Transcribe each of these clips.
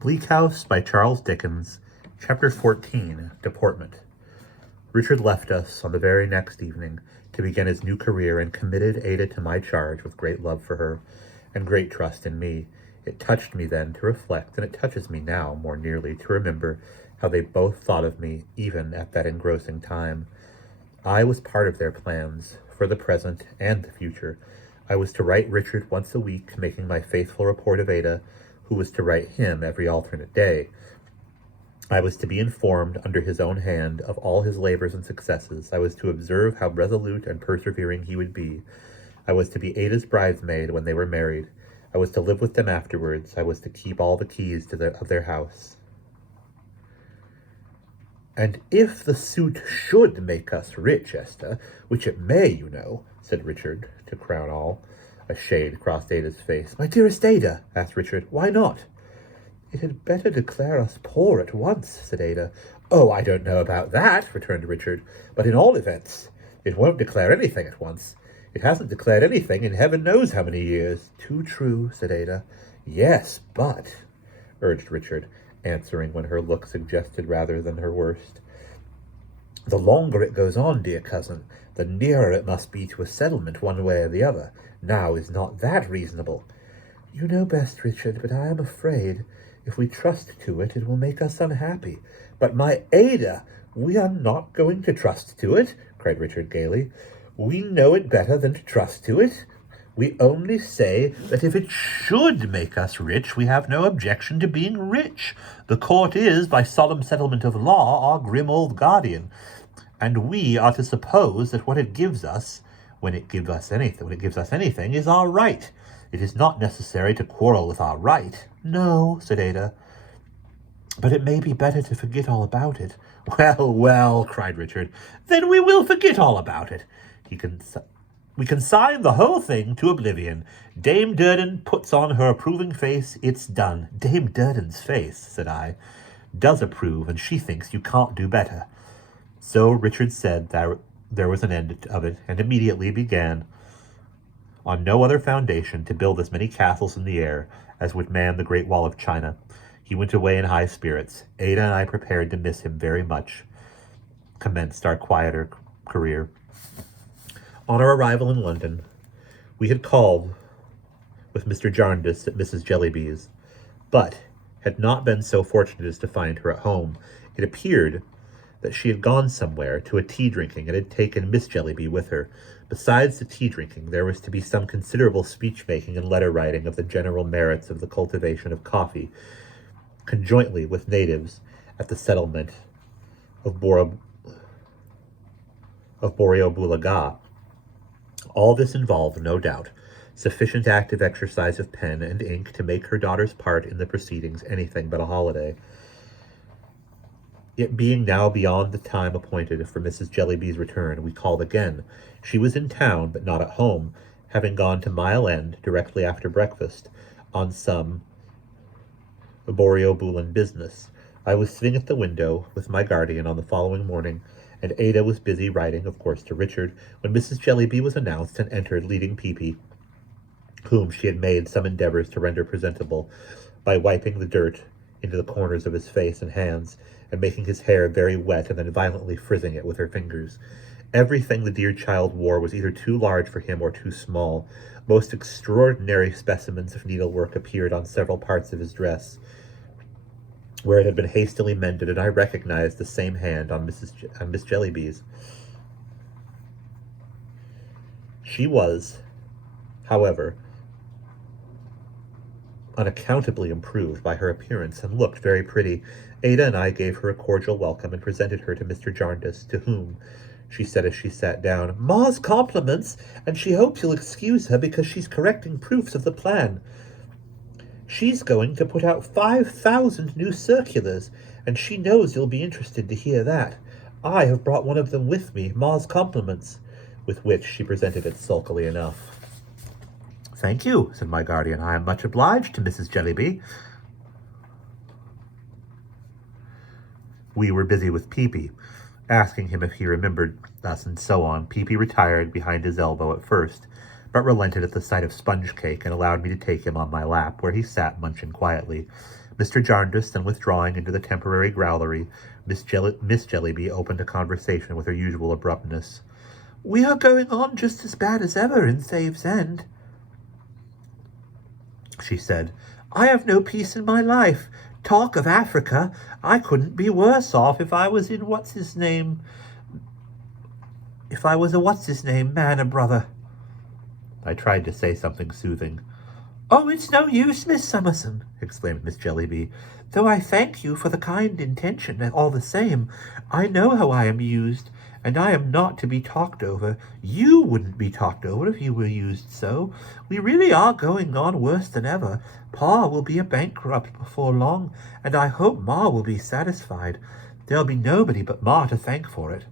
Bleak House by Charles Dickens, Chapter 14, Deportment. Richard left us on the very next evening to begin his new career and committed Ada to my charge with great love for her and great trust in me. It touched me then to reflect, and it touches me now more nearly to remember how they both thought of me even at that engrossing time. I was part of their plans, for the present and the future. I was to write Richard once a week, making my faithful report of Ada, who was to write him every alternate day. I was to be informed, under his own hand, of all his labors and successes. I was to observe how resolute and persevering he would be. I was to be Ada's bridesmaid when they were married. I was to live with them afterwards. I was to keep all the keys of their house. "And if the suit should make us rich, Esther, which it may, you know," said Richard, to crown all. A shade crossed Ada's face. "My dearest Ada," asked Richard, "why not?" "It had better declare us poor at once," said Ada. "Oh, I don't know about that," returned Richard, "but in all events, it won't declare anything at once. It hasn't declared anything in heaven knows how many years." "Too true," said Ada. "Yes, but," urged Richard, answering when her look suggested rather than her worst, "the longer it goes on, dear cousin, the nearer it must be to a settlement one way or the other. Now is not that reasonable?" "You know best, Richard, but I am afraid if we trust to it, it will make us unhappy." "But my Ada, we are not going to trust to it," cried Richard gaily. "We know it better than to trust to it. We only say that if it should make us rich, we have no objection to being rich. The court is, by solemn settlement of law, our grim old guardian, and we are to suppose that what it gives us, when it gives us anything, is our right. It is not necessary to quarrel with our right." "No," said Ada, "but it may be better to forget all about it." "Well, well," cried Richard, "then we will forget all about it. We consign the whole thing to oblivion. Dame Durden puts on her approving face. It's done." "Dame Durden's face," said I, "does approve, and she thinks you can't do better." So Richard said that there was an end of it, and immediately began, on no other foundation, to build as many castles in the air as would man the Great Wall of China. He went away in high spirits. Ada and I, prepared to miss him very much, commenced our quieter career. On our arrival in London, we had called with Mr. Jarndyce at Mrs. Jellyby's, but had not been so fortunate as to find her at home. It appeared that she had gone somewhere to a tea-drinking and had taken Miss Jellyby with her. Besides the tea-drinking, there was to be some considerable speech-making and letter-writing of the general merits of the cultivation of coffee, conjointly with natives, at the settlement of Borrioboola. All this involved, no doubt, sufficient active exercise of pen and ink to make her daughter's part in the proceedings anything but a holiday. It being now beyond the time appointed for Mrs. Jellyby's return, we called again. She was in town, but not at home, having gone to Mile End directly after breakfast on some Borrioboolan business. I was sitting at the window with my guardian on the following morning, and Ada was busy writing, of course, to Richard, when Mrs. Jellyby was announced and entered, leading Peepy, whom she had made some endeavors to render presentable by wiping the dirt into the corners of his face and hands, and making his hair very wet, and then violently frizzing it with her fingers. Everything the dear child wore was either too large for him or too small. Most extraordinary specimens of needlework appeared on several parts of his dress, where it had been hastily mended, and I recognized the same hand on Miss Jellyby's. She was, however, unaccountably improved by her appearance, and looked very pretty. Ada and I gave her a cordial welcome, and presented her to Mr. Jarndyce, to whom she said as she sat down, "Ma's compliments, and she hopes you'll excuse her because she's correcting proofs of the plan. She's going to put out 5,000 new circulars, and she knows you'll be interested to hear that. I have brought one of them with me, Ma's compliments," with which she presented it sulkily enough. "Thank you," said my guardian. "I am much obliged to Mrs. Jellyby." We were busy with Peepy, asking him if he remembered us, and so on. Peepy retired behind his elbow at first, but relented at the sight of sponge cake and allowed me to take him on my lap, where he sat munching quietly. Mr. Jarndyce then withdrawing into the temporary growlery, Miss Jellyby opened a conversation with her usual abruptness. "We are going on just as bad as ever in Thavesend," she said. "I have no peace in my life. Talk of Africa, I couldn't be worse off if I was in if I was a what's-his-name man or brother." I tried to say something soothing. "Oh, it's no use, Miss Summerson," exclaimed Miss Jellyby. "Though I thank you for the kind intention all the same, I know how I am used, and I am not to be talked over. You wouldn't be talked over if you were used so. We really are going on worse than ever. Pa will be a bankrupt before long, and I hope Ma will be satisfied. There'll be nobody but Ma to thank for it."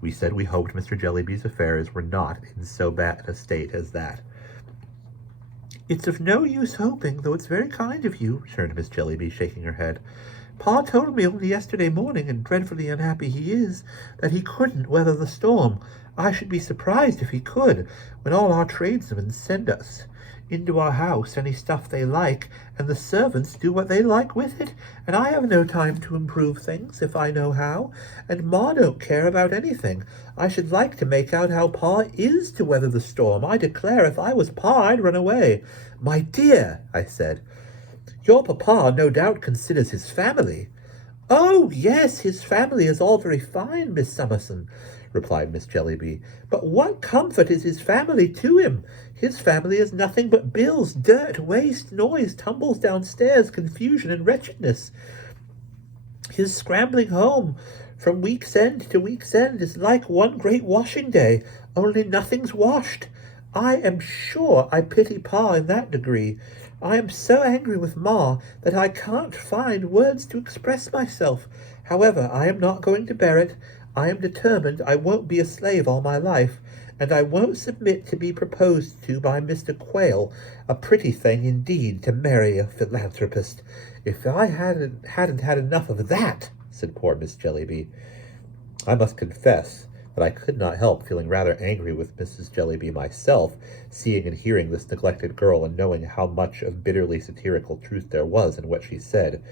We said we hoped Mr. Jellyby's affairs were not in so bad a state as that. "It's of no use hoping, though it's very kind of you," returned Miss Jellyby, shaking her head. "Pa told me only yesterday morning, and dreadfully unhappy he is, that he couldn't weather the storm. I should be surprised if he could, when all our tradesmen send us into our house any stuff they like, and the servants do what they like with it, and I have no time to improve things if I know how, and Ma don't care about anything. I should like to make out how Pa is to weather the storm. I declare if I was Pa I'd run away." "My dear," I said, "your papa no doubt considers his family." "Oh, yes, his family is all very fine, Miss Summerson," replied Miss Jellyby. "But what comfort is his family to him? His family is nothing but bills, dirt, waste, noise, tumbles downstairs, confusion, and wretchedness. His scrambling home from week's end to week's end is like one great washing day, only nothing's washed. I am sure I pity Pa in that degree. I am so angry with Ma that I can't find words to express myself. However, I am not going to bear it. I am determined I won't be a slave all my life, and I won't submit to be proposed to by Mr. Quayle. A pretty thing indeed to marry a philanthropist. If I hadn't had enough of that," said poor Miss Jellyby. I must confess that I could not help feeling rather angry with Mrs. Jellyby myself, seeing and hearing this neglected girl and knowing how much of bitterly satirical truth there was in what she said.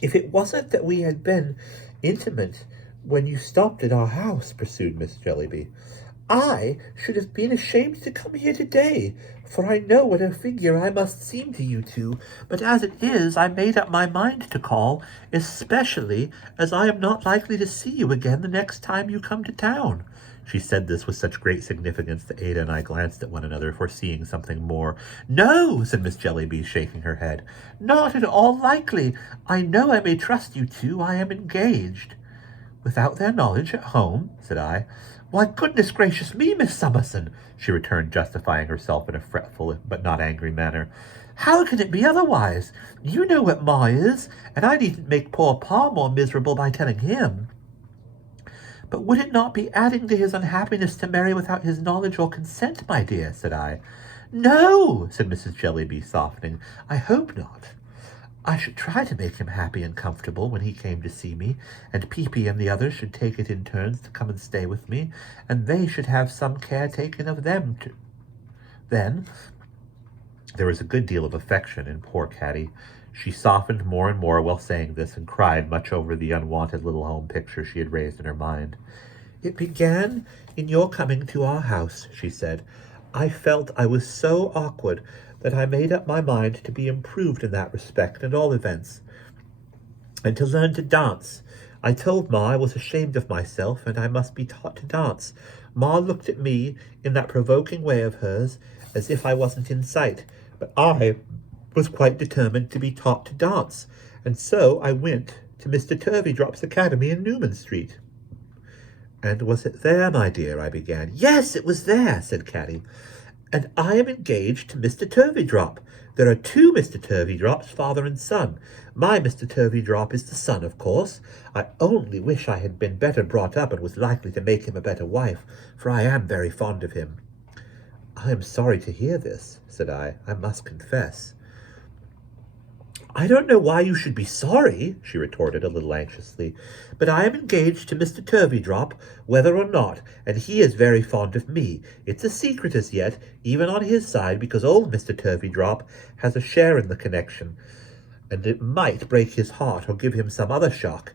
"If it wasn't that we had been intimate when you stopped at our house," pursued Miss Jellyby, "I should have been ashamed to come here today, for I know what a figure I must seem to you two. But as it is, I made up my mind to call, especially as I am not likely to see you again the next time you come to town." She said this with such great significance that Ada and I glanced at one another, foreseeing something more. "No," said Miss Jellyby, shaking her head. "Not at all likely. I know I may trust you two. I am engaged." "Without their knowledge at home?" said I. "Why, goodness gracious me, Miss Summerson," she returned, justifying herself in a fretful but not angry manner. "How can it be otherwise? You know what Ma is, and I needn't make poor Pa more miserable by telling him." "But would it not be adding to his unhappiness to marry without his knowledge or consent, my dear?" said I. "No," said Mrs. Jellyby, softening. "I hope not. I should try to make him happy and comfortable when he came to see me, and Peepy and the others should take it in turns to come and stay with me, and they should have some care taken of them too. Then there was a good deal of affection in poor Caddy. She softened more and more while saying this, and cried much over the unwanted little home picture she had raised in her mind. "It began in your coming to our house," she said. "I felt I was so awkward that I made up my mind to be improved in that respect, at all events, and to learn to dance. I told Ma I was ashamed of myself, and I must be taught to dance. Ma looked at me in that provoking way of hers, as if I wasn't in sight, but I was quite determined to be taught to dance, and so I went to Mr. Turveydrop's Academy in Newman Street." "And was it there, my dear?" I began. "Yes, it was there," said Caddy. "And I am engaged to Mr. Turveydrop. There are two Mr. Turveydrops, father and son. My Mr. Turveydrop is the son, of course. I only wish I had been better brought up and was likely to make him a better wife, for I am very fond of him." "I am sorry to hear this," said I must confess." I don't know why you should be sorry, she retorted a little anxiously, but I am engaged to Mr. Turveydrop, whether or not, and he is very fond of me. It's a secret as yet, even on his side, because old Mr. Turveydrop has a share in the connection, and it might break his heart or give him some other shock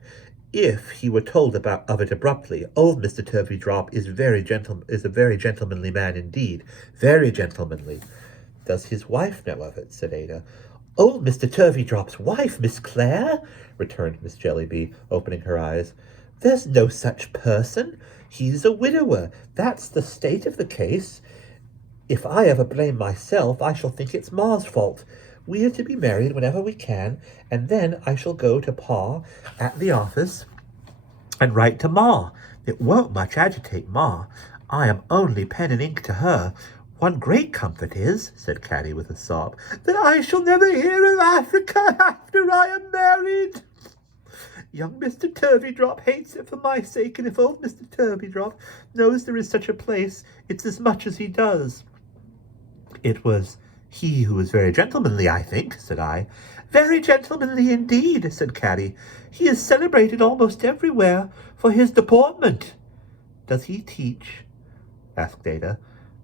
if he were told of it abruptly. Old Mr. Turveydrop is a very gentlemanly man indeed, very gentlemanly. Does his wife know of it? Said Ada. Old Mr. Turveydrop's wife, Miss Clare? Returned Miss Jellyby, opening her eyes. There's no such person. He's a widower. That's the state of the case. If I ever blame myself, I shall think it's Ma's fault. We are to be married whenever we can, and then I shall go to Pa at the office and write to Ma. It won't much agitate Ma. I am only pen and ink to her. One great comfort is, said Caddy with a sob, that I shall never hear of Africa after I am married. Young Mr. Turveydrop hates it for my sake, and if old Mr. Turveydrop knows there is such a place, it's as much as he does. It was he who was very gentlemanly, I think, said I. Very gentlemanly indeed, said Caddy. He is celebrated almost everywhere for his deportment. Does he teach? Asked Ada.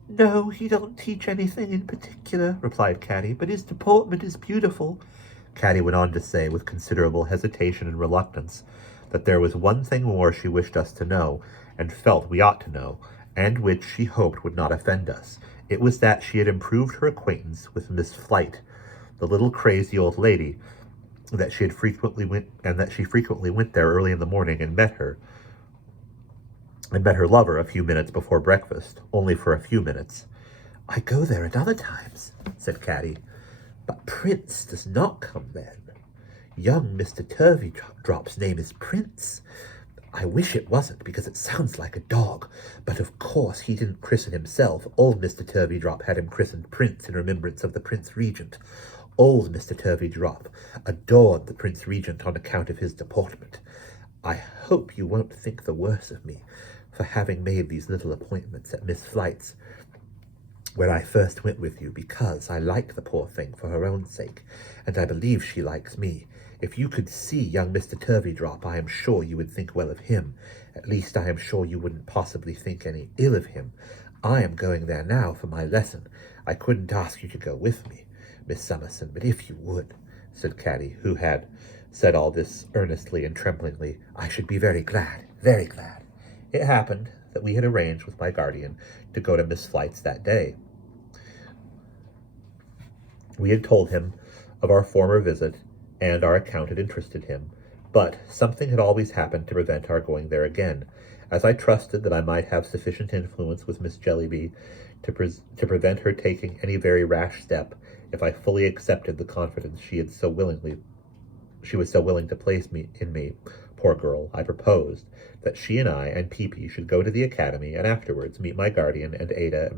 No, he don't teach anything in particular, replied Caddy, but his deportment is beautiful. Caddy went on to say, with considerable hesitation and reluctance, that there was one thing more she wished us to know, and felt we ought to know, and which she hoped would not offend us. It was that she had improved her acquaintance with Miss Flite, the little crazy old lady, that she frequently went there early in the morning and met her lover a few minutes before breakfast, only for a few minutes. I go there at other times, said Caddy, but Prince does not come then. Young Mr. Turveydrop's name is Prince. I wish it wasn't, because it sounds like a dog, but of course he didn't christen himself. Old Mr. Turveydrop had him christened Prince in remembrance of the Prince Regent. Old Mr. Turveydrop adored the Prince Regent on account of his deportment. I hope you won't think the worse of me for having made these little appointments at Miss Flite's, where I first went with you, because I like the poor thing for her own sake, and I believe she likes me. If you could see young Mr. Turveydrop, I am sure you would think well of him. At least I am sure you wouldn't possibly think any ill of him. I am going there now for my lesson. I couldn't ask you to go with me, Miss Summerson, but if you would, said Caddy, who had said all this earnestly and tremblingly, I should be very glad, very glad. It happened that we had arranged with my guardian to go to Miss Flite's that day. We had told him of our former visit, and our account had interested him, but something had always happened to prevent our going there again. As I trusted that I might have sufficient influence with Miss Jellyby to prevent her taking any very rash step, if I fully accepted the confidence she was so willing to place in me, poor girl, I proposed that she and I and Peepee should go to the academy and afterwards meet my guardian and Ada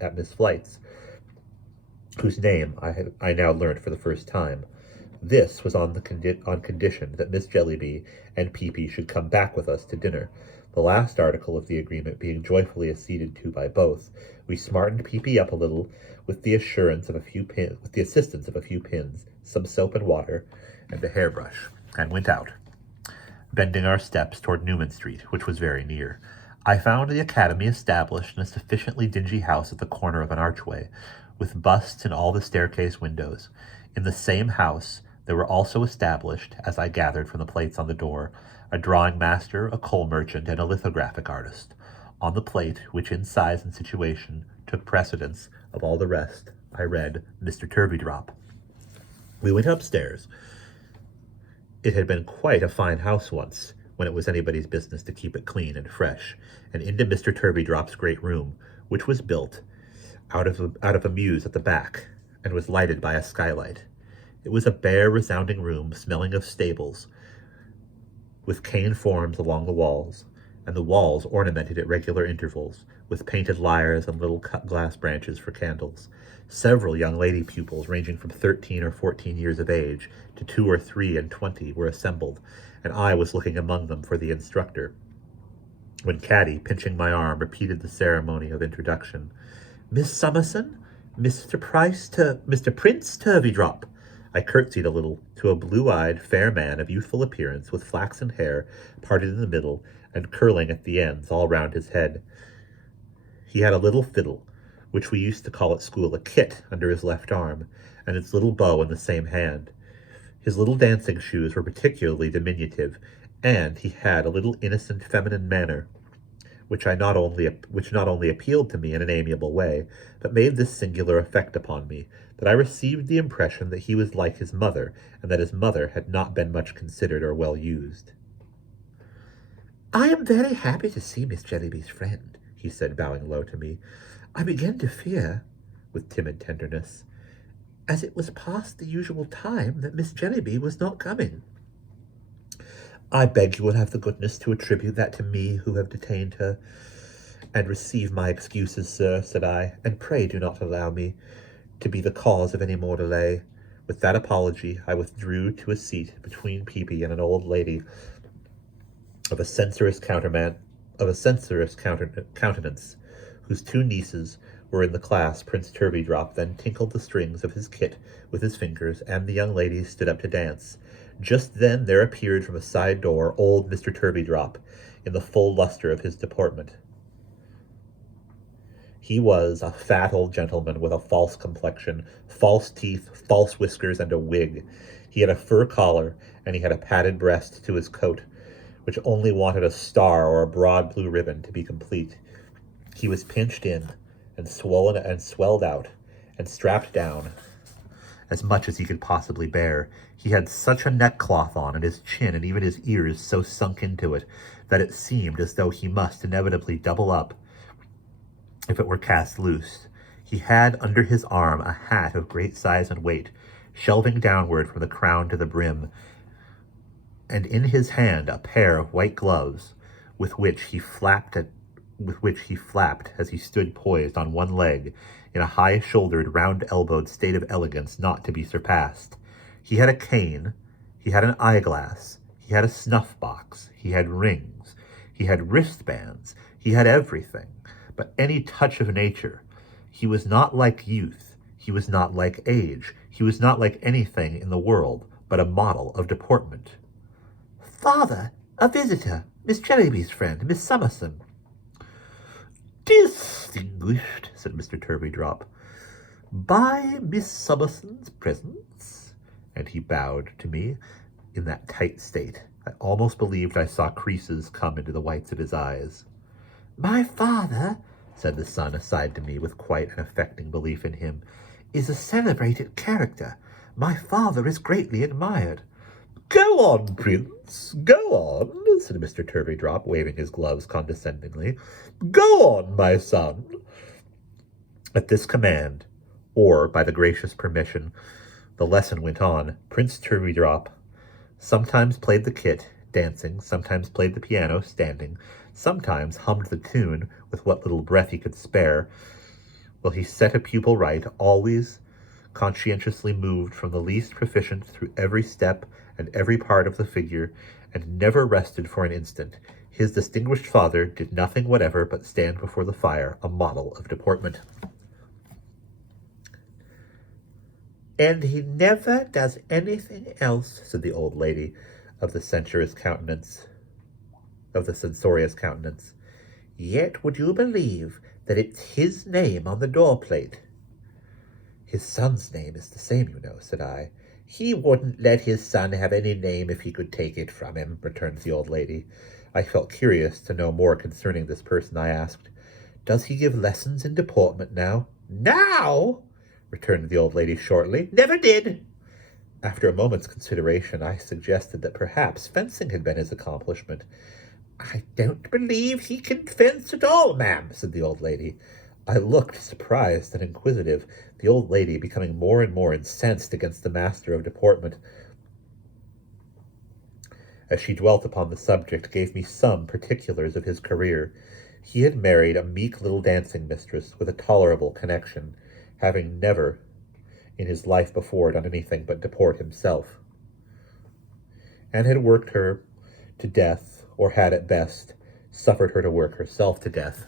at Miss Flite's, whose name I now learned for the first time. This was on condition that Miss Jellyby and Peepee should come back with us to dinner. The last article of the agreement being joyfully acceded to by both, we smartened Peepee up a little with the assistance of a few pins, some soap and water, and a hairbrush, and went out, bending our steps toward Newman Street, which was very near. I found the academy established in a sufficiently dingy house at the corner of an archway, with busts in all the staircase windows. In the same house there were also established, as I gathered from the plates on the door, a drawing master, a coal merchant, and a lithographic artist. On the plate, which in size and situation took precedence of all the rest, I read, Mr. Turveydrop. We went upstairs. It had been quite a fine house once, when it was anybody's business to keep it clean and fresh, and into Mr. Turveydrop's great room, which was built out of a mews at the back, and was lighted by a skylight. It was a bare, resounding room, smelling of stables, with cane forms along the walls, and the walls ornamented at regular intervals with painted lyres and little cut glass branches for candles. Several young lady pupils, ranging from 13 or 14 years of age to 2 or 3 and 20, were assembled, and I was looking among them for the instructor, when Caddy, pinching my arm, repeated the ceremony of introduction. Miss Summerson, Mr. Prince Turveydrop. I curtsied a little to a blue-eyed, fair man of youthful appearance, with flaxen hair parted in the middle and curling at the ends all round his head. He had a little fiddle, which we used to call at school a kit, under his left arm, and its little bow in the same hand. His little dancing shoes were particularly diminutive, and he had a little innocent feminine manner, which not only appealed to me in an amiable way, but made this singular effect upon me, that I received the impression that he was like his mother, and that his mother had not been much considered or well used. "I am very happy to see Miss Jellyby's friend," he said, bowing low to me. "I began to fear," with timid tenderness, "as it was past the usual time, that Miss Jellyby was not coming." "I beg you will have the goodness to attribute that to me who have detained her, and receive my excuses, sir," said I, "and pray do not allow me to be the cause of any more delay." With that apology, I withdrew to a seat between Peepy and an old lady of a censorious countenance, whose two nieces were in the class. Prince Turveydrop then tinkled the strings of his kit with his fingers, and the young ladies stood up to dance. Just then there appeared from a side door old Mr. Turveydrop, in the full lustre of his deportment. He was a fat old gentleman with a false complexion, false teeth, false whiskers, and a wig. He had a fur collar, and he had a padded breast to his coat, which only wanted a star or a broad blue ribbon to be complete. He was pinched in, and swollen and swelled out, and strapped down as much as he could possibly bear. He had such a neckcloth on, and his chin and even his ears so sunk into it, that it seemed as though he must inevitably double up if it were cast loose. He had under his arm a hat of great size and weight, shelving downward from the crown to the brim, and in his hand a pair of white gloves, with which he flapped as he stood poised on one leg, in a high-shouldered, round-elbowed state of elegance not to be surpassed. He had a cane, he had an eyeglass, he had a snuff-box, he had rings, he had wristbands, he had everything but any touch of nature. He was not like youth, he was not like age, he was not like anything in the world, but a model of deportment. "Father, a visitor, Miss Jellyby's friend, Miss Summerson." "Distinguished," said Mr. Turveydrop, "by Miss Summerson's presence," and he bowed to me in that tight state I almost believed I saw creases come into the whites of his eyes. "My father," said the son aside to me with quite an affecting belief in him, "is a celebrated character. My father is greatly admired." "Go on, Prince, go on," said Mr. Turveydrop, waving his gloves condescendingly. "Go on, my son." At this command, or by the gracious permission, the lesson went on. Prince Turveydrop sometimes played the kit, dancing, sometimes played the piano, standing, sometimes hummed the tune with what little breath he could spare, while he set a pupil right, always conscientiously moved from the least proficient through every step and every part of the figure, and never rested for an instant. His distinguished father did nothing whatever but stand before the fire, a model of deportment. "And he never does anything else," said the old lady of the censorious countenance. "Yet would you believe that it's his name on the door-plate?" "His son's name is the same, you know," said I. "He wouldn't let his son have any name if he could take it from him," returned the old lady. I felt curious to know more concerning this person. I asked, "Does he give lessons in deportment now?" "Now?" returned the old lady shortly. "Never did." After a moment's consideration, I suggested that perhaps fencing had been his accomplishment. "I don't believe he can fence at all, ma'am," said the old lady. I looked surprised and inquisitive, the old lady becoming more and more incensed against the master of deportment, as she dwelt upon the subject, gave me some particulars of his career. He had married a meek little dancing mistress with a tolerable connection, having never in his life before done anything but deport himself, and had worked her to death, or had at best suffered her to work herself to death,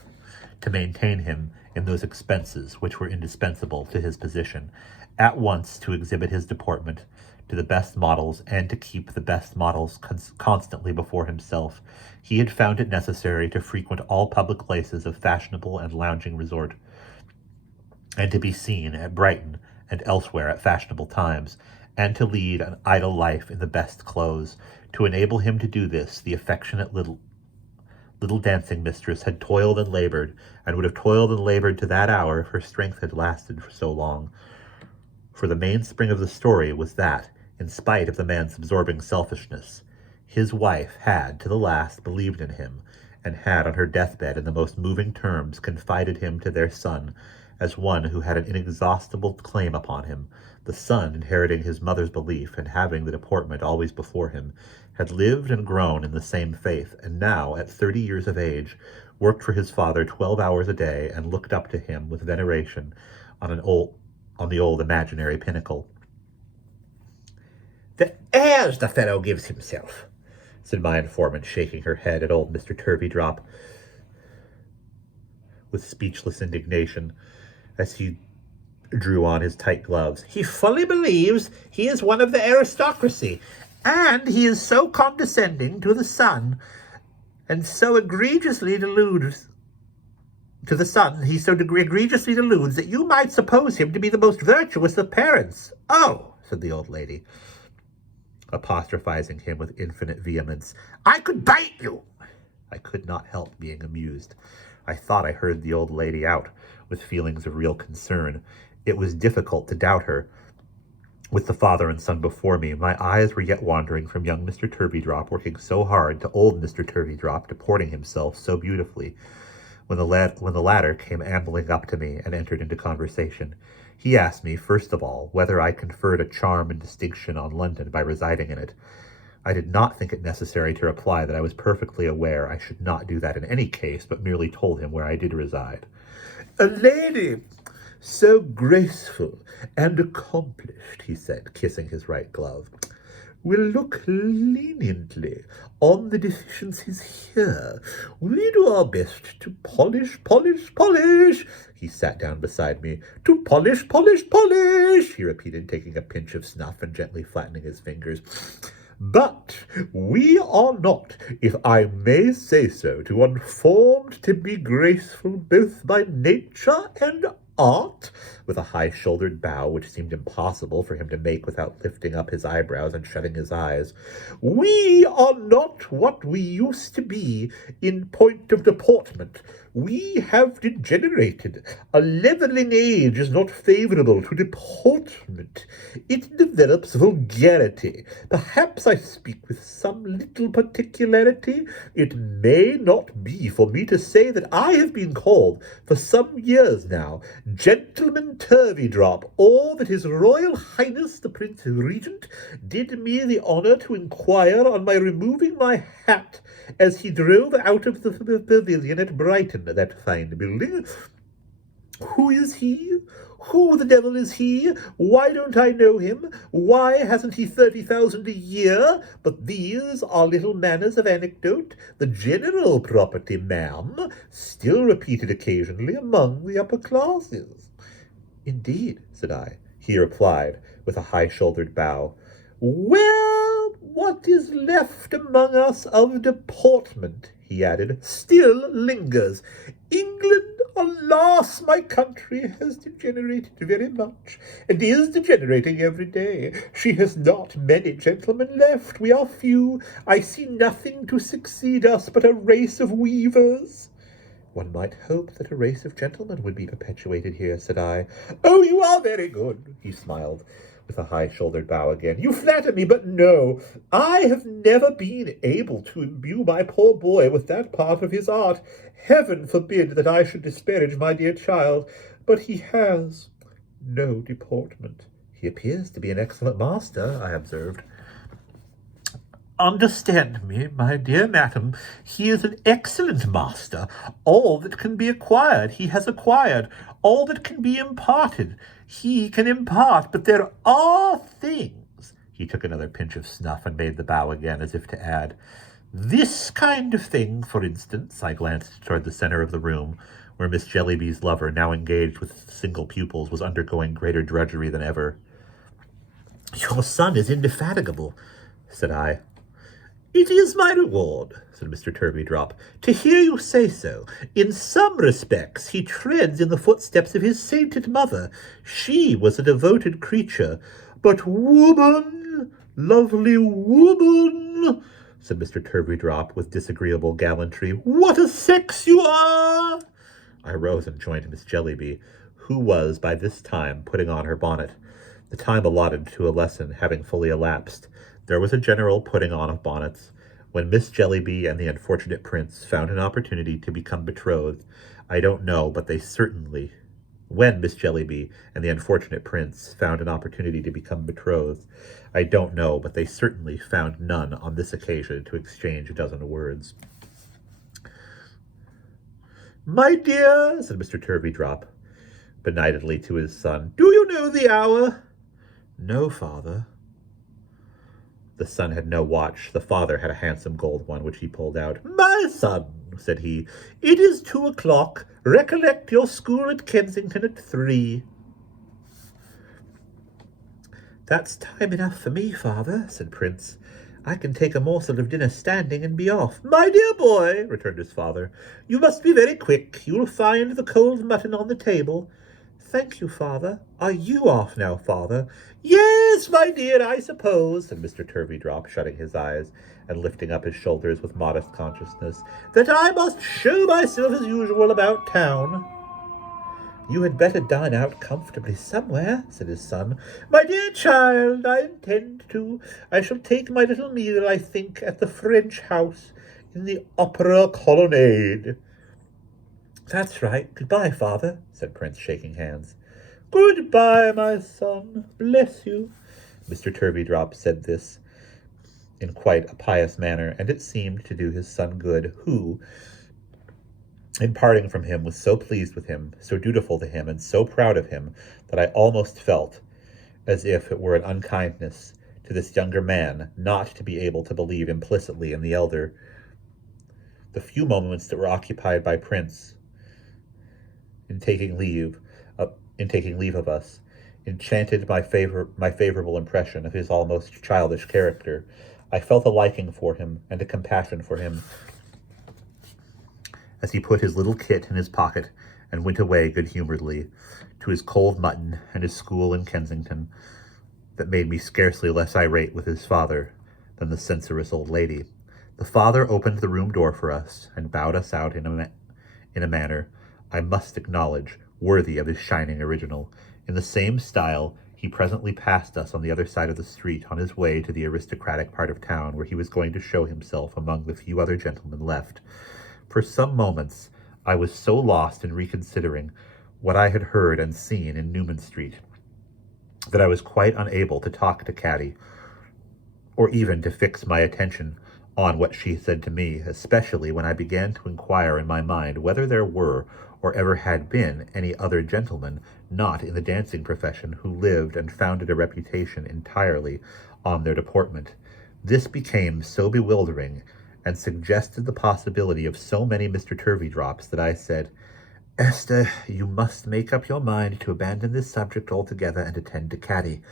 to maintain him in those expenses which were indispensable to his position, at once to exhibit his deportment to the best models and to keep the best models constantly before himself, he had found it necessary to frequent all public places of fashionable and lounging resort, and to be seen at Brighton and elsewhere at fashionable times, and to lead an idle life in the best clothes. To enable him to do this, the affectionate little dancing mistress had toiled and labored, and would have toiled and labored to that hour if her strength had lasted for so long. For the mainspring of the story was that, in spite of the man's absorbing selfishness, his wife had to the last believed in him, and had on her deathbed in the most moving terms confided him to their son as one who had an inexhaustible claim upon him. The son, inheriting his mother's belief and having the deportment always before him, had lived and grown in the same faith, and now, at 30 years of age, worked for his father 12 hours a day, and looked up to him with veneration on the old imaginary pinnacle. "The airs the fellow gives himself," said my informant, shaking her head at old Mr. Turveydrop with speechless indignation, as he drew on his tight gloves. "He fully believes he is one of the aristocracy, and he is so condescending to the son, and so egregiously deludes that you might suppose him to be the most virtuous of parents." "Oh," said the old lady, apostrophizing him with infinite vehemence, "I could bite you." I could not help being amused. I thought I heard the old lady out, with feelings of real concern. It was difficult to doubt her. With the father and son before me, my eyes were yet wandering from young Mr. Turveydrop working so hard to old Mr. Turveydrop deporting himself so beautifully, when the latter came ambling up to me and entered into conversation. He asked me, first of all, whether I conferred a charm and distinction on London by residing in it. I did not think it necessary to reply that I was perfectly aware I should not do that in any case, but merely told him where I did reside. "A lady so graceful and accomplished," he said, kissing his right glove, "will look leniently on the deficiencies here. We do our best to polish. He sat down beside me. "To polish," he repeated, taking a pinch of snuff and gently flattening his fingers. "But we are not, if I may say so, too unformed to be graceful both by nature and art," with a high-shouldered bow which seemed impossible for him to make without lifting up his eyebrows and shutting his eyes. "We are not what we used to be in point of deportment. We have degenerated. A levelling age is not favourable to deportment. It develops vulgarity. Perhaps I speak with some little particularity. It may not be for me to say that I have been called, for some years now, Gentleman Turveydrop, or that His Royal Highness the Prince Regent did me the honour to inquire on my removing my hat as he drove out of the pavilion at Brighton, that fine building. Who is he? Who the devil is he? Why don't I know him? Why hasn't he 30,000 a year? But these are little manners of anecdote. The general property, ma'am, still repeated occasionally among the upper classes." "Indeed," said I. He replied, with a high-shouldered bow, "Well, what is left among us of deportment," he added, "still lingers. England, alas, my country, has degenerated very much, and is degenerating every day. She has not many gentlemen left. We are few. I see nothing to succeed us but a race of weavers." "One might hope that a race of gentlemen would be perpetuated here," said I. "Oh, you are very good," he smiled, with a high-shouldered bow again. "You flatter me, but no. I have never been able to imbue my poor boy with that part of his art. Heaven forbid that I should disparage my dear child, but he has no deportment." "He appears to be an excellent master," I observed. "Understand me, my dear madam, he is an excellent master. All that can be acquired, he has acquired. All that can be imparted, he can impart. But there are things—" He took another pinch of snuff and made the bow again, as if to add, "This kind of thing, for instance," I glanced toward the center of the room, where Miss Jellyby's lover, now engaged with single pupils, was undergoing greater drudgery than ever. "Your son is indefatigable," said I. "It is my reward," said Mr. Turveydrop, "to hear you say so. In some respects he treads in the footsteps of his sainted mother. She was a devoted creature. But woman, lovely woman," said Mr. Turveydrop with disagreeable gallantry, "what a sex you are!" I rose and joined Miss Jellyby, who was by this time putting on her bonnet. The time allotted to a lesson having fully elapsed, there was a general putting on of bonnets. When Miss Jellyby and the unfortunate prince found an opportunity to become betrothed, I don't know, but they certainly... When Miss Jellyby and the unfortunate prince found an opportunity to become betrothed, I don't know, but they certainly found none on this occasion to exchange a dozen words. "My dear," said Mr. Turveydrop benightedly to his son, "do you know the hour?" "No, father." The son had no watch. The father had a handsome gold one, which he pulled out. "My son," said he, "it is 2 o'clock. Recollect your school at Kensington at 3. "That's time enough for me, father," said Prince. "I can take a morsel of dinner standing and be off." "My dear boy," returned his father, "you must be very quick. You'll find the cold mutton on the table." "Thank you, father. Are you off now, father?" "Yes, my dear, I suppose," said Mr. Turveydrop, shutting his eyes and lifting up his shoulders with modest consciousness, "that I must show myself as usual about town." "You had better dine out comfortably somewhere," said his son. "My dear child, I intend to. I shall take my little meal, I think, at the French house in the Opera Colonnade." "That's right. Goodbye, father," said Prince, shaking hands. "Goodbye, my son. Bless you." Mr. Turveydrop said this in quite a pious manner, and it seemed to do his son good, who, in parting from him, was so pleased with him, so dutiful to him, and so proud of him, that I almost felt as if it were an unkindness to this younger man not to be able to believe implicitly in the elder. The few moments that were occupied by Prince in taking leave of us enchanted my favorable impression of his almost childish character. I felt a liking for him and a compassion for him as he put his little kit in his pocket and went away good-humoredly to his cold mutton and his school in Kensington, that made me scarcely less irate with his father than the censorious old lady. The father opened the room door for us and bowed us out in a manner, I must acknowledge, worthy of his shining original. In the same style, he presently passed us on the other side of the street on his way to the aristocratic part of town, where he was going to show himself among the few other gentlemen left. For some moments I was so lost in reconsidering what I had heard and seen in Newman Street that I was quite unable to talk to Caddy, or even to fix my attention on what she said to me, especially when I began to inquire in my mind whether there were or ever had been any other gentlemen not in the dancing profession who lived and founded a reputation entirely on their deportment. This became so bewildering and suggested the possibility of so many Mr. Turveydrops that I said, "Esther, you must make up your mind to abandon this subject altogether and attend to Caddy."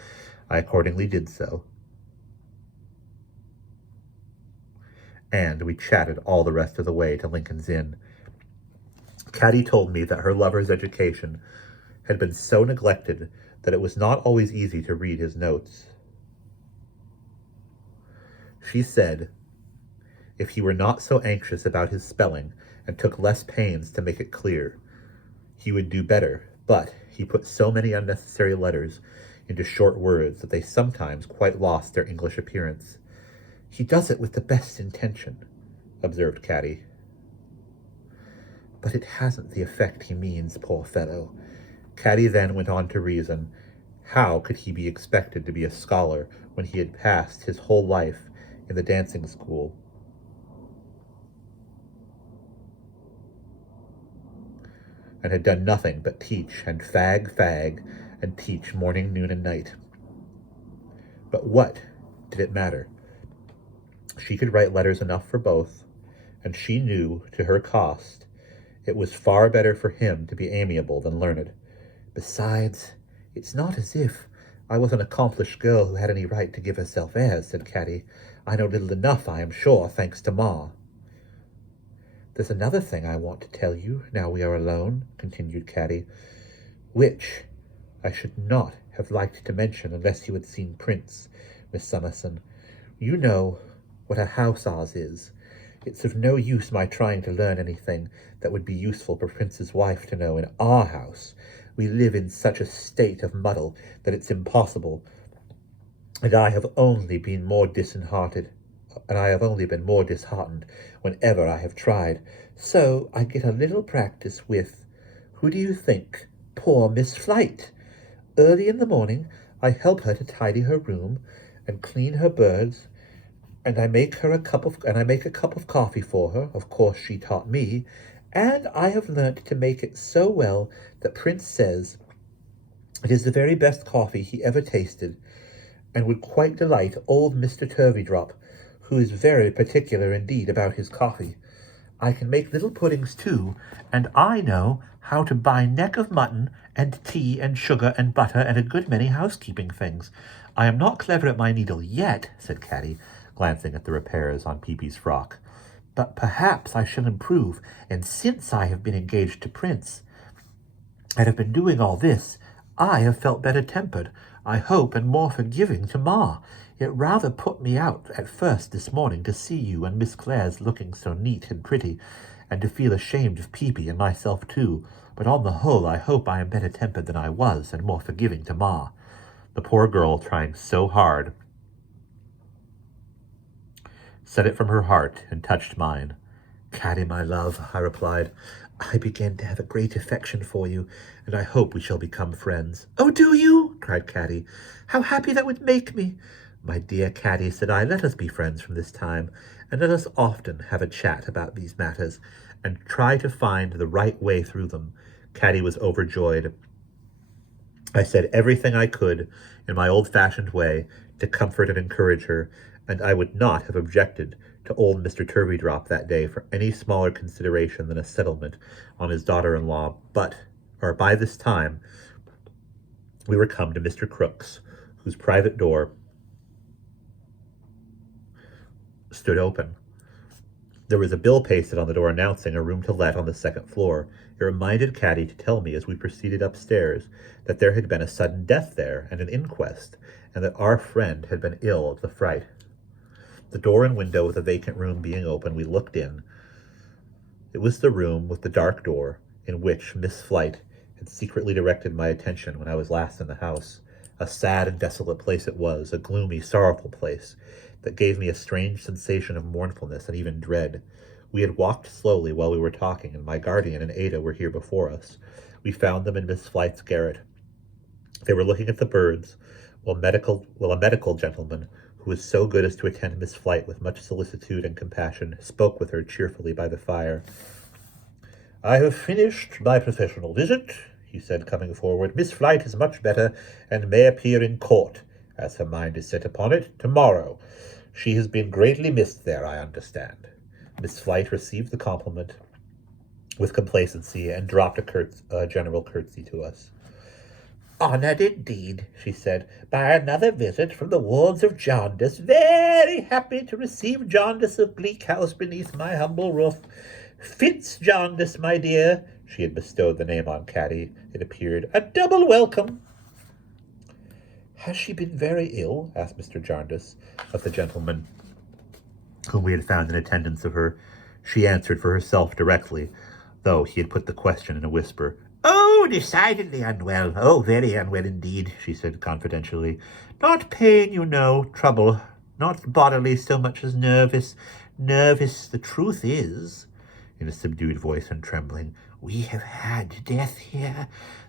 I accordingly did so, and we chatted all the rest of the way to Lincoln's Inn. Caddy told me that her lover's education had been so neglected that it was not always easy to read his notes. She said if he were not so anxious about his spelling and took less pains to make it clear, he would do better, but he put so many unnecessary letters into short words that they sometimes quite lost their English appearance. "He does it with the best intention," observed Caddy. "But it hasn't the effect he means, poor fellow." Caddy then went on to reason. How could he be expected to be a scholar when he had passed his whole life in the dancing school, and had done nothing but teach and fag, and teach morning, noon, and night? But what did it matter? She could write letters enough for both, and she knew, to her cost, It was far better for him to be amiable than learned. Besides, it's not as if I was an accomplished girl who had any right to give herself airs, said Caddy. I know little enough, I am sure, thanks to Ma. There's another thing I want to tell you, now we are alone, continued Caddy, which I should not have liked to mention unless you had seen Prince, Miss Summerson. You know what a house ours is. It's of no use my trying to learn anything that would be useful for Prince's wife to know in our house. We live in such a state of muddle that it's impossible, and I have only been more disheartened whenever I have tried. So I get a little practice with, who do you think? Poor Miss Flight. Early in the morning I help her to tidy her room and clean her birds, and I make a cup of coffee for her. Of course she taught me, and I have learnt to make it so well that Prince says it is the very best coffee he ever tasted, and would quite delight old Mr. Turveydrop, who is very particular indeed about his coffee. I can make little puddings too, and I know how to buy neck of mutton and tea and sugar and butter and a good many housekeeping things. I am not clever at my needle yet, said Caddy, glancing at the repairs on Peepy's frock, but perhaps I shall improve, and since I have been engaged to Prince, and have been doing all this, I have felt better tempered, I hope, and more forgiving to Ma. It rather put me out at first this morning to see you and Miss Clare's looking so neat and pretty, and to feel ashamed of Peepy and myself too, but on the whole I hope I am better tempered than I was, and more forgiving to Ma. The poor girl, trying so hard, said it from her heart and touched mine. Caddy, my love, I replied, I begin to have a great affection for you, and I hope we shall become friends. Oh, do you? Cried Caddy. How happy that would make me. My dear Caddy, said I, let us be friends from this time, and let us often have a chat about these matters, and try to find the right way through them. Caddy was overjoyed. I said everything I could, in my old-fashioned way, to comfort and encourage her, and I would not have objected to old Mr. Turveydrop that day for any smaller consideration than a settlement on his daughter-in-law, but by this time we were come to Mr. Crook's, whose private door stood open. There was a bill pasted on the door announcing a room to let on the second floor. It reminded Caddy to tell me as we proceeded upstairs that there had been a sudden death there and an inquest, and that our friend had been ill of the fright. The door and window of the vacant room being open, we looked in. It was the room with the dark door in which Miss Flight had secretly directed my attention when I was last in the house. A sad and desolate place it was, a gloomy, sorrowful place that gave me a strange sensation of mournfulness and even dread. We had walked slowly while we were talking, and my guardian and Ada were here before us. We found them in Miss Flight's garret. They were looking at the birds, while a medical gentleman, who was so good as to attend Miss Flight with much solicitude and compassion, spoke with her cheerfully by the fire. I have finished my professional visit, he said, coming forward. Miss Flight is much better, and may appear in court, as her mind is set upon it, tomorrow. She has been greatly missed there, I understand. Miss Flight received the compliment with complacency and dropped a general curtsy to us. Honoured indeed, she said, by another visit from the wards of Jarndyce. Very happy to receive Jarndyce of Bleak House beneath my humble roof. Fitz Jarndyce, my dear, she had bestowed the name on Caddy, it appeared, a double welcome. Has she been very ill? Asked Mr. Jarndyce of the gentleman whom we had found in attendance of her. She answered for herself directly, though he had put the question in a whisper. Oh, decidedly unwell. Oh, very unwell indeed, she said confidentially. Not pain, you know, trouble. Not bodily so much as nervous. Nervous, the truth is, in a subdued voice and trembling, we have had death here.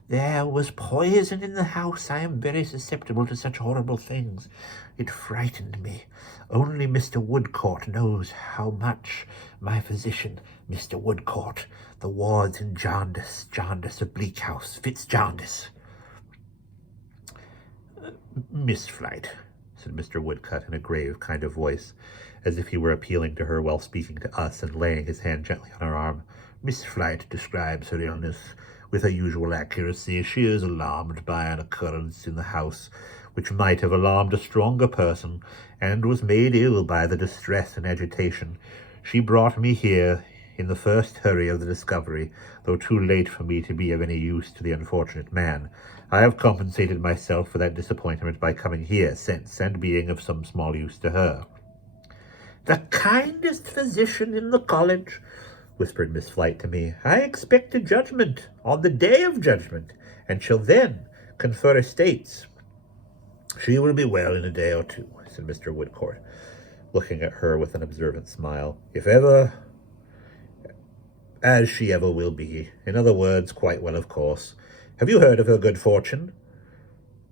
There was poison in the house. I am very susceptible to such horrible things. It frightened me. Only Mr. Woodcourt knows how much. My physician, Mr. Woodcourt, the wards in Jarndyce of Bleak House, Fitz Jarndyce. Miss Flight, said Mr. Woodcourt in a grave kind of voice, as if he were appealing to her while speaking to us and laying his hand gently on her arm. Miss Flite describes her illness with her usual accuracy. She is alarmed by an occurrence in the house which might have alarmed a stronger person, and was made ill by the distress and agitation. She brought me here in the first hurry of the discovery, though too late for me to be of any use to the unfortunate man. I have compensated myself for that disappointment by coming here since, and being of some small use to her. The kindest physician in the college, whispered Miss Flite to me. I expect a judgment on the day of judgment, and shall then confer estates. She will be well in a day or two, said Mr. Woodcourt, looking at her with an observant smile. If ever, as she ever will be. In other words, quite well, of course. Have you heard of her good fortune?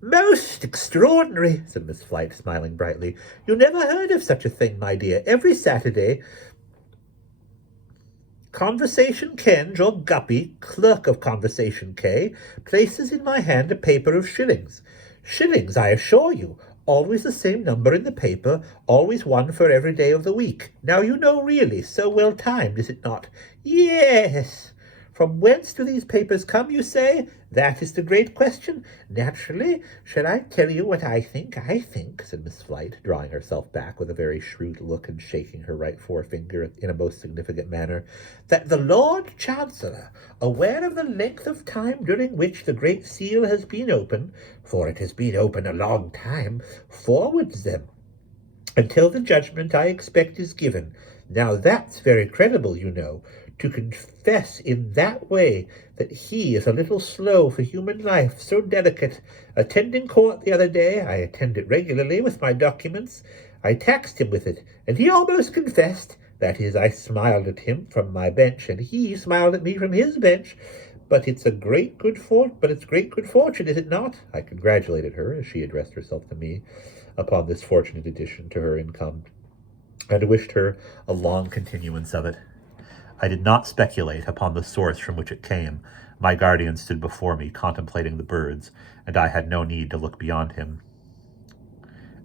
Most extraordinary, said Miss Flite, smiling brightly. You never heard of such a thing, my dear. Every Saturday, Conversation Kenge, or Guppy, clerk of Conversation K, places in my hand a paper of shillings. Shillings, I assure you. Always the same number in the paper, always one for every day of the week. Now you know really, so well timed, is it not? Yes. From whence do these papers come, you say? That is the great question. Naturally. Shall I tell you what I think? I think, said Miss Flite, drawing herself back with a very shrewd look and shaking her right forefinger in a most significant manner, that the Lord Chancellor, aware of the length of time during which the Great Seal has been open, for it has been open a long time, forwards them until the judgment I expect is given. Now that's very credible, you know, to confess in that way that he is a little slow for human life, so delicate. Attending court the other day, I attend it regularly with my documents, I taxed him with it, and he almost confessed. That is, I smiled at him from my bench, and he smiled at me from his bench. But it's great good fortune, is it not? I congratulated her, as she addressed herself to me, upon this fortunate addition to her income, and wished her a long continuance of it. I did not speculate upon the source from which it came. My guardian stood before me, contemplating the birds, and I had no need to look beyond him.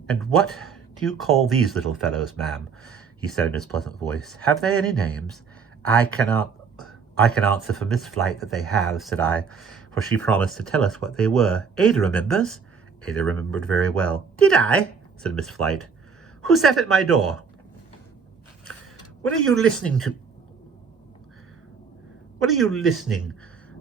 And what do you call these little fellows, ma'am? He said in his pleasant voice. Have they any names? I can answer for Miss Flite that they have, said I, for she promised to tell us what they were. Ada remembers. Ada remembered very well. Did I? Said Miss Flite. Who sat at my door? What are you listening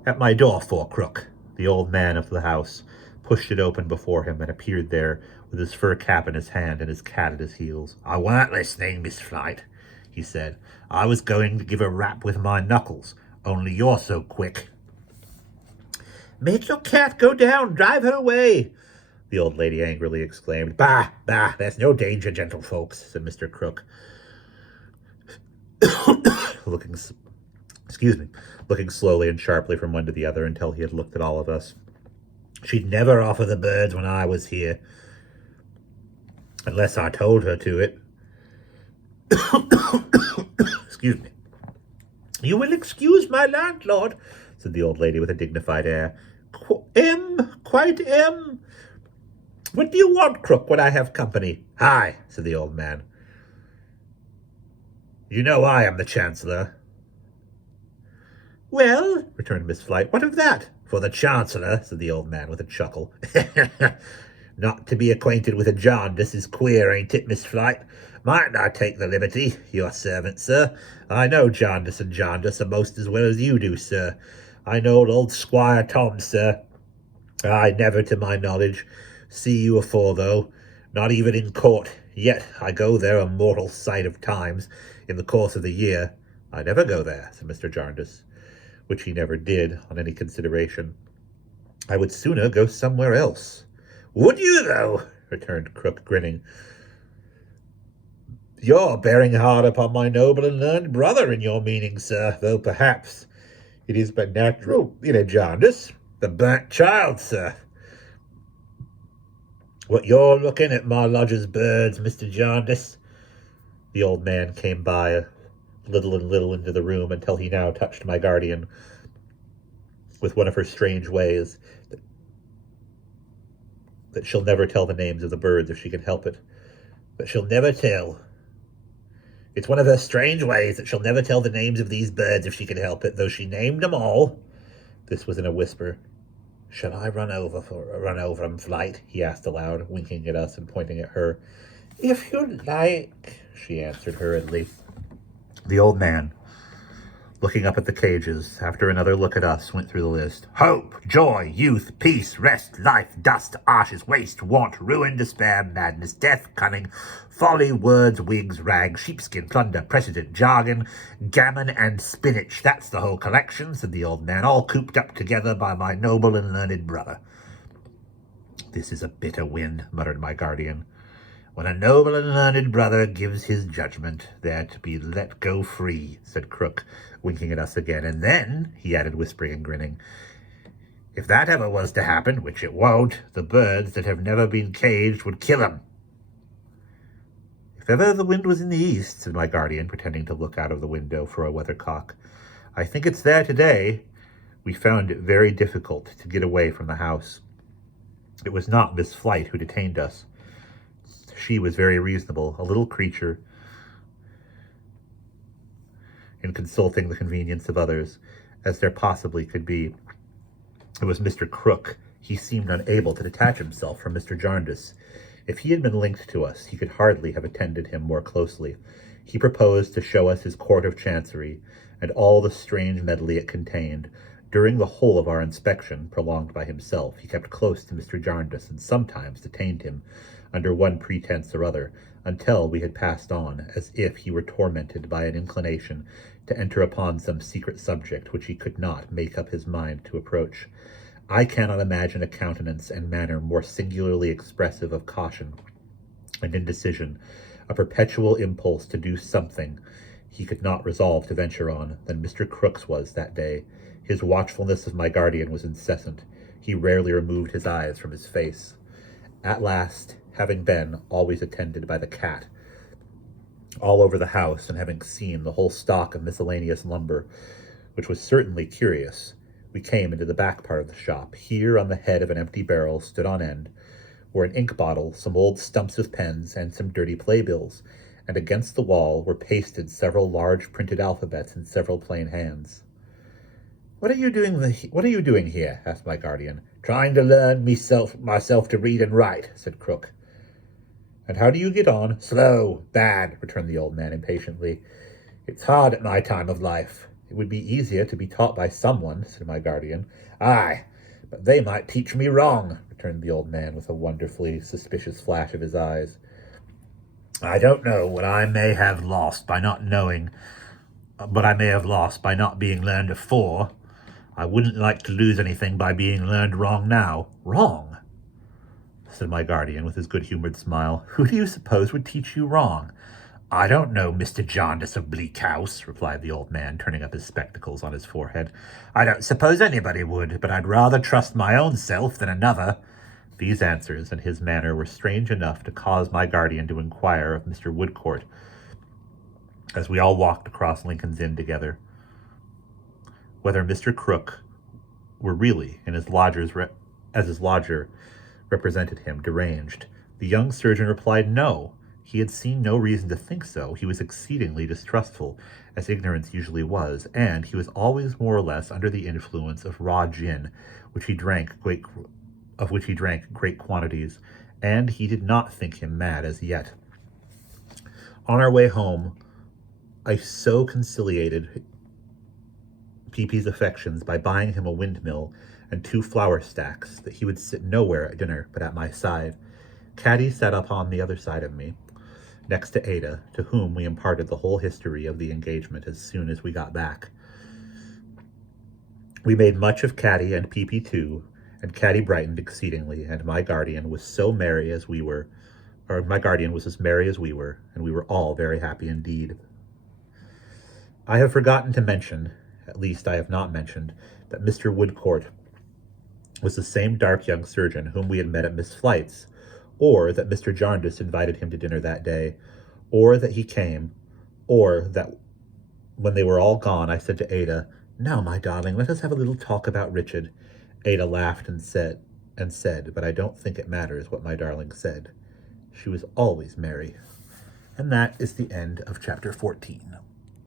at my door for, Crook? The old man of the house pushed it open before him and appeared there with his fur cap in his hand and his cat at his heels. I weren't listening, Miss Flite, he said. I was going to give a rap with my knuckles, only you're so quick. Make your cat go down, drive her away, the old lady angrily exclaimed. Bah, there's no danger, gentlefolks, said Mr. Crook, looking slowly and sharply from one to the other until he had looked at all of us. She'd never offer the birds when I was here, unless I told her to it. Excuse me. You will excuse my landlord, said the old lady with a dignified air. Quite. What do you want, Crook, when I have company? Hi, said the old man. You know I am the Chancellor. Well, returned Miss Flite, what of that? For the Chancellor, said the old man with a chuckle. Not to be acquainted with a jaundice is queer, ain't it, Miss Flite? Mightn't I take the liberty? Your servant, sir. I know jaundice and jaundice most as well as you do, sir. I know old Squire Tom, sir. I never, to my knowledge, see you afore, though, not even in court. Yet I go there a mortal sight of times in the course of the year. I never go there, said Mr. Jarndyce, which he never did on any consideration. I would sooner go somewhere else. Would you, though? Returned Crook, grinning. You're bearing hard upon my noble and learned brother in your meaning, sir, though perhaps it is but natural in a Jarndyce. The burnt child, sir. What you're looking at my lodger's birds, Mr. Jarndyce. The old man came by little and little into the room until he now touched my guardian with one of her strange ways that she'll never tell the names of the birds if she can help it. But she'll never tell. It's one of her strange ways that she'll never tell the names of these birds if she can help it, though she named them all. This was in a whisper. Shall I run over 'em, Flight? He asked aloud, winking at us and pointing at her. If you like, she answered hurriedly. The old man, looking up at the cages, after another look at us, went through the list. Hope, joy, youth, peace, rest, life, dust, ashes, waste, want, ruin, despair, madness, death, cunning, folly, words, wigs, rags, sheepskin, plunder, precedent, jargon, gammon, and spinach. That's the whole collection, said the old man, all cooped up together by my noble and learned brother. This is a bitter wind, muttered my guardian. When a noble and learned brother gives his judgment, they're to be let go free, said Crook, winking at us again. And then, he added, whispering and grinning, if that ever was to happen, which it won't, the birds that have never been caged would kill 'em. If ever the wind was in the east, said my guardian, pretending to look out of the window for a weathercock, I think it's there today. We found it very difficult to get away from the house. It was not Miss Flight who detained us. She was very reasonable, a little creature, in consulting the convenience of others, as there possibly could be. It was Mr. Crook. He seemed unable to detach himself from Mr. Jarndyce. If he had been linked to us, he could hardly have attended him more closely. He proposed to show us his court of chancery, and all the strange medley it contained. During the whole of our inspection, prolonged by himself, he kept close to Mr. Jarndyce, and sometimes detained him, under one pretence or other, until we had passed on, as if he were tormented by an inclination to enter upon some secret subject which he could not make up his mind to approach. I cannot imagine a countenance and manner more singularly expressive of caution and indecision, a perpetual impulse to do something he could not resolve to venture on, than Mr. Crook's was that day. His watchfulness of my guardian was incessant. He rarely removed his eyes from his face. At last, having been always attended by the cat all over the house, and having seen the whole stock of miscellaneous lumber, which was certainly curious, we came into the back part of the shop. Here, on the head of an empty barrel, stood on end, were an ink bottle, some old stumps of pens, and some dirty playbills, and against the wall were pasted several large printed alphabets in several plain hands. What are you doing here? Asked my guardian. Trying to learn myself to read and write, said Crook. And how do you get on? Slow, bad, returned the old man impatiently. It's hard at my time of life. It would be easier to be taught by someone, said my guardian. Aye, but they might teach me wrong, returned the old man with a wonderfully suspicious flash of his eyes. I don't know what I may have lost by not knowing, but I may have lost by not being learned afore. I wouldn't like to lose anything by being learned wrong now. Wrong? Said my guardian with his good-humored smile. Who do you suppose would teach you wrong? I don't know, Mr. Jarndyce of Bleak House, replied the old man, turning up his spectacles on his forehead. I don't suppose anybody would, but I'd rather trust my own self than another. These answers and his manner were strange enough to cause my guardian to inquire of Mr. Woodcourt, as we all walked across Lincoln's Inn together, whether Mr. Crook were really, as his lodger represented him, deranged. The young surgeon replied no. He had seen no reason to think so. He was exceedingly distrustful, as ignorance usually was, and he was always more or less under the influence of raw gin, of which he drank great quantities, and he did not think him mad as yet. On our way home, I so conciliated Peepy's affections by buying him a windmill and 2 flour stacks that he would sit nowhere at dinner but at my side. Caddy sat upon the other side of me, next to Ada, to whom we imparted the whole history of the engagement as soon as we got back. We made much of Caddy and Peepy too, and Caddy brightened exceedingly, and my guardian was as merry as we were, and we were all very happy indeed. I have forgotten to mention, at least I have not mentioned, that Mr. Woodcourt was the same dark young surgeon whom we had met at Miss Flight's, or that Mr. Jarndyce invited him to dinner that day, or that he came, or that when they were all gone I said to Ada, Now, my darling, let us have a little talk about Richard. Ada laughed and said, but I don't think it matters what my darling said. She was always merry. And that is the end of chapter 14.